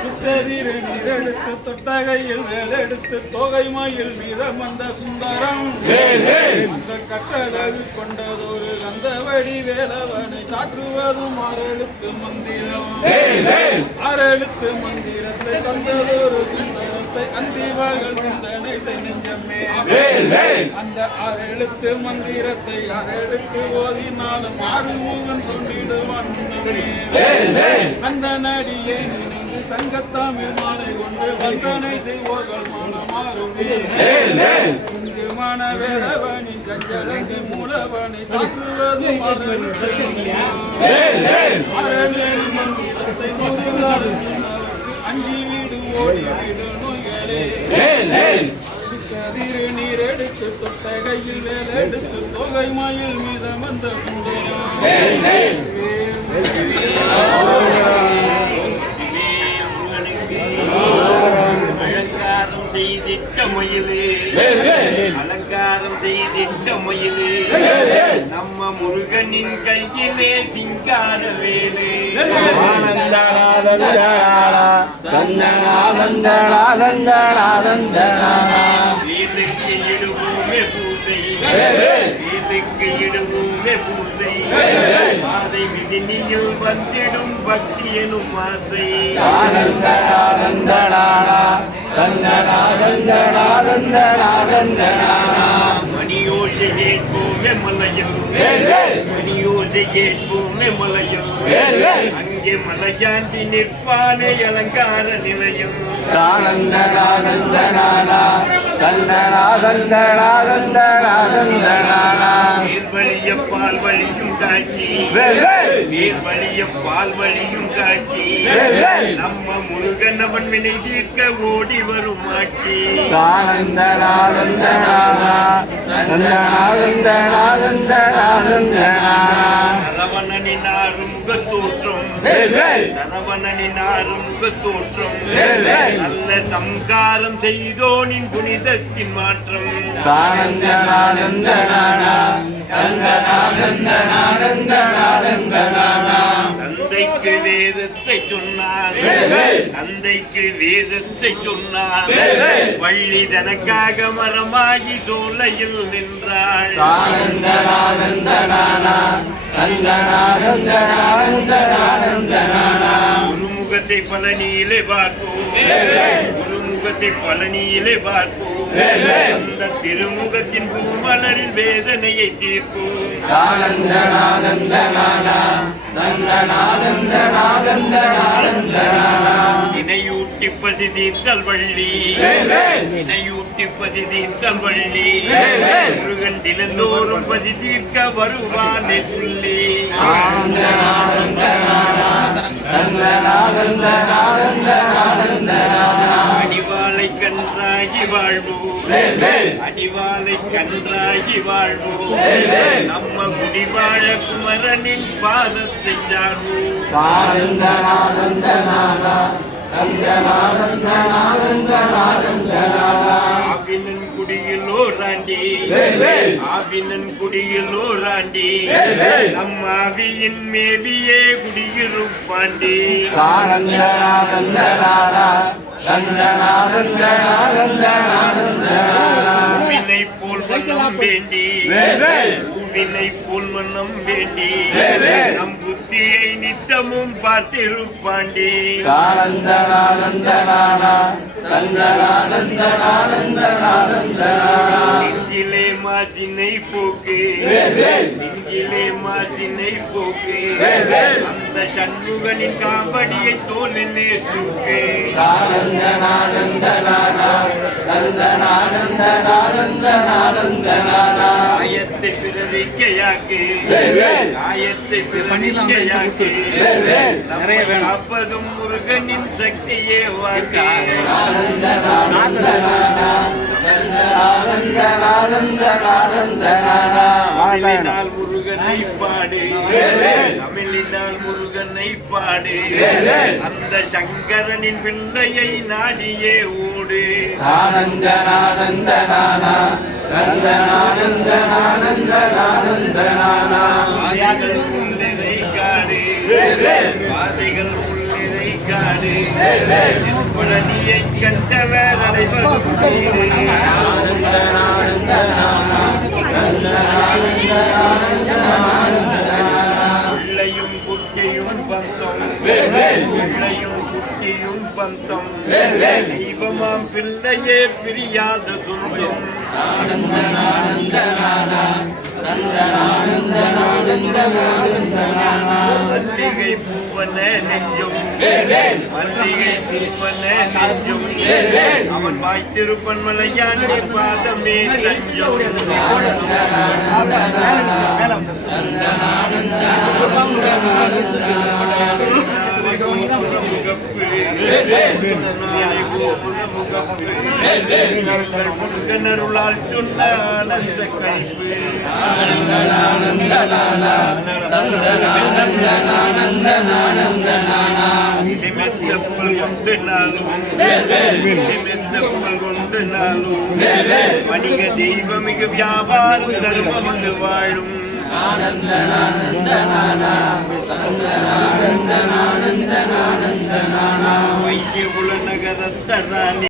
சுற்றதிரு நீரெடுத்து தொட்டகையில் வேலெடுத்து தொகை மயில் மீதம் வந்த சுந்தரம் அந்த கட்டழகு கொண்டதொரு கந்தவடி வேலவனை சாற்றுவதும் ஆறெழுத்து மந்திரம் ஆறெழுத்து மந்திரத்தை தந்ததொரு சுந்தரத்தை அந்திமகள் சிந்தனை நெஞ்சமே அந்த ஆறெழுத்து மந்திரத்தை ஆறெழுத்து ஓதினாலும் ஆறுமுகன் கொண்டிடுவான் அந்த நடியை சங்கத்தாமிழ் மாலை கொண்டு வந்தனை செய்வோர்கள் மனமாறுமே மன வேலவனி சஞ்சலங்கை மூலவனை சாற்றுவதும் அஞ்சி வீடு ஓடி வீடு நோய்களே கதிரு நீர் எடுத்து தொட்டகையில் வேலெடுத்து தொகை மயில் மீதம் வந்த அலங்காரம் செய்திட்ட மயிலே அலங்காரம் செய்திட்ட மயிலே நம்ம முருகனின் கையிலே சிங்கார வேலே வீட்டுக்கு இடுவோமே பூசை வீட்டுக்கு இடுவோமே பூசை அதை விதினியில் வந்திடும் பக்தி எனும் ஆசை மணியோசை கேட்போமே மலையில் மணியோசை கேட்போமே மலையில் அங்கே மலையாண்டி நிற்பானே அலங்கார நிலையம் நீர்வழிய பால் வழியும் காட்சி நீர்வழிய பால் வழியும் காட்சி நம்ம முருகன் அவன் வினை தீர்க்க ஓடி வரும் ஆட்சி சரவணனின் ஆறுமுகத்தோற்றம் சரவணனின் ஆறுமுகத்தோற்றம் நல்ல சம்காரம் செய்தோனின் புனிதத்தின் மாற்றம் தந்தைக்கு வேதத்தை சொன்னார் தந்தைக்கு வேதத்தை சொன்னார் வள்ளி தனக்காக மரமாகி சோலையில் நின்றாள் குருமுகத்தை பழனியிலே பார்ப்போம் குருமுகத்தை பழனியிலே பார்ப்போம் அந்த திருமுகத்தின் பூமலரில் வேதனையை தீர்ப்போம் இணையூட்டி பசி தீர்த்தல் வள்ளி இணையூட்டி பசி தீர்த்தல் வள்ளி முருகன் தினந்தோறும் பசி தீர்க்க வருவானே துள்ளி அடிவாளை கன்றாகி வாழ்வோம் அடிவாளை கன்றாகி வாழ்வோம் நம்ம குடிவாழ குமரனின் பாதத்தை சார்வோம் ஆவினன் குடியில் ஓராண்டி ஆவினன் குடியில் ஓராண்டி நம் ஆவியின் மேவியே குடியிருப்பாண்டி பூவினை போல் மன்னம் வேண்டி பூவினை போல் மன்னம் வேண்டி நம் புத்தியை நித்தமும் பார்த்திருப்பாண்டி நெஞ்சிலே மாசினை போக்கு நெஞ்சிலே மாசினை போக்கு அந்த சண்முகனின் காவடியை தோலிலே தூக்கு ஆயத்தை பிறவிக்கையாக்கு ஆயத்தை பிறவிக்கையாக்கு காப்பதும் முருகனின் சக்தியே வாக்கு தமிழினால் முருகனை பாடு தமிழினால் முருகனை பாடு அந்த சங்கரனின் பிள்ளையை நாடியே ஓடு பாதைகள் உள்ளினை காடு பாதைகள் உள்ளினை காடு பழனியை கண்டவர் அடைவதும் பிள்ளையும் குட்டியும் பந்தம் பிள்ளையும் குட்டியும் பந்தம் தெய்வமாம் பிள்ளையே பிரியாத துன்பம் மல்லிகை பூவன நெஞ்சும் மல்லிகை பூவன நெஞ்சும் அவன் வாய்த்திருப்பன் மலையாண்டி பாதமே தஞ்சம் முருகனருளால் சொன்ன ஆனந்த கைப்பு இசைமெத்தப்பல் கொண்டு நாளும் இசைமெத்தப்பல் கொண்டு நாளும் வணிக தெய்வமிகு வியாபாரம் தர்மம் வந்து வாழும் வைத்திய குல நகரத்தராணி